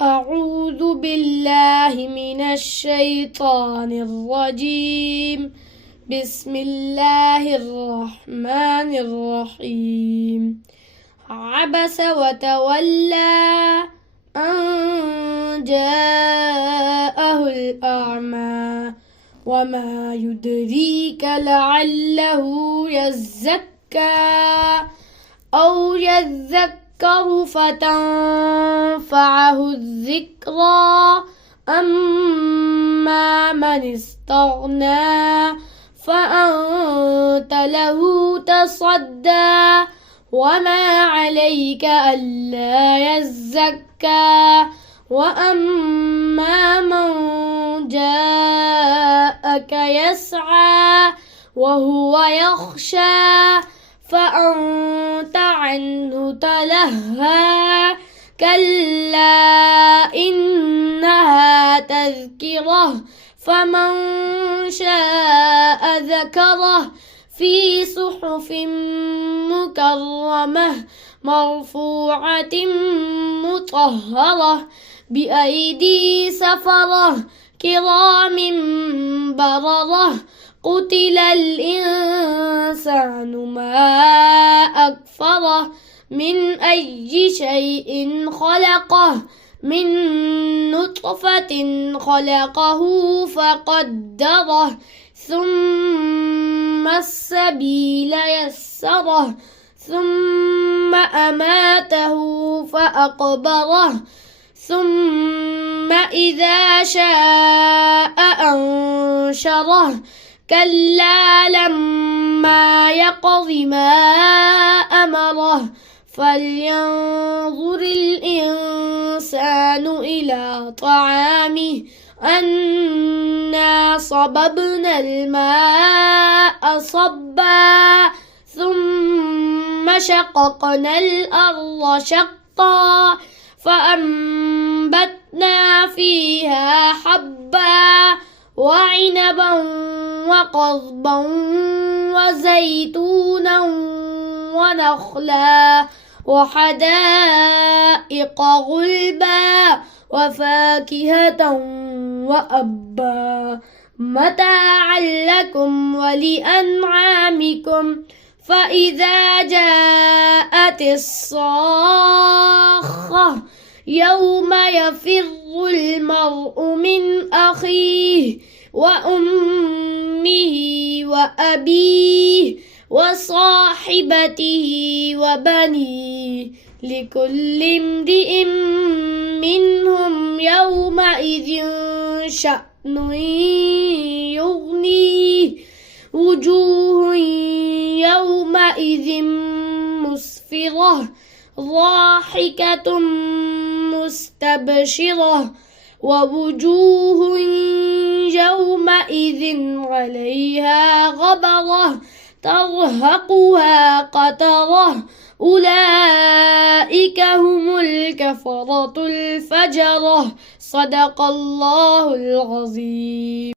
أعوذ بالله من الشيطان الرجيم. بسم الله الرحمن الرحيم. عبس وتولى أن جاءه الأعمى وما يدريك لعله يزكى أو يذكر فتنفعه الذكرى أما من استغنى فأنت له تصدى وما عليك ألا يزكى وأما من جاءك يسعى وهو يخشى فأنت عنه تلهى كلا إنها تذكرة فمن شاء ذكره في صحف مكرمة مرفوعة مطهرة بأيدي سفرة كرام بررة قتل الإنسان ما أكفره من أي شيء خلقه من نطفة خلقه فقدره ثم السبيل يسره ثم أماته فأقبره ثم إذا شاء أنشره كلا لما يقض ما أمره فلينظر الإنسان إلى طعامه أنا صببنا الماء صبا ثم شققنا الأرض شقا فأنبتنا فيها حبا وعنبا وقضبا وزيتونا ونخلا وحدائق غلبا وفاكهة وأبا متاعا لكم ولأنعامكم فإذا جاءت الصاخة يوم يفر المرء من أخيه وأمه وأبيه وصاحبته وبنيه لكل امرئ منهم يومئذ شأن يغنيه وجوه يومئذ مسفرة ضاحكة مستبشرة ووجوه يومئذ عليها غبرة ترهقها قترة أولئك هم الكفرة الفجرة صدق الله العظيم.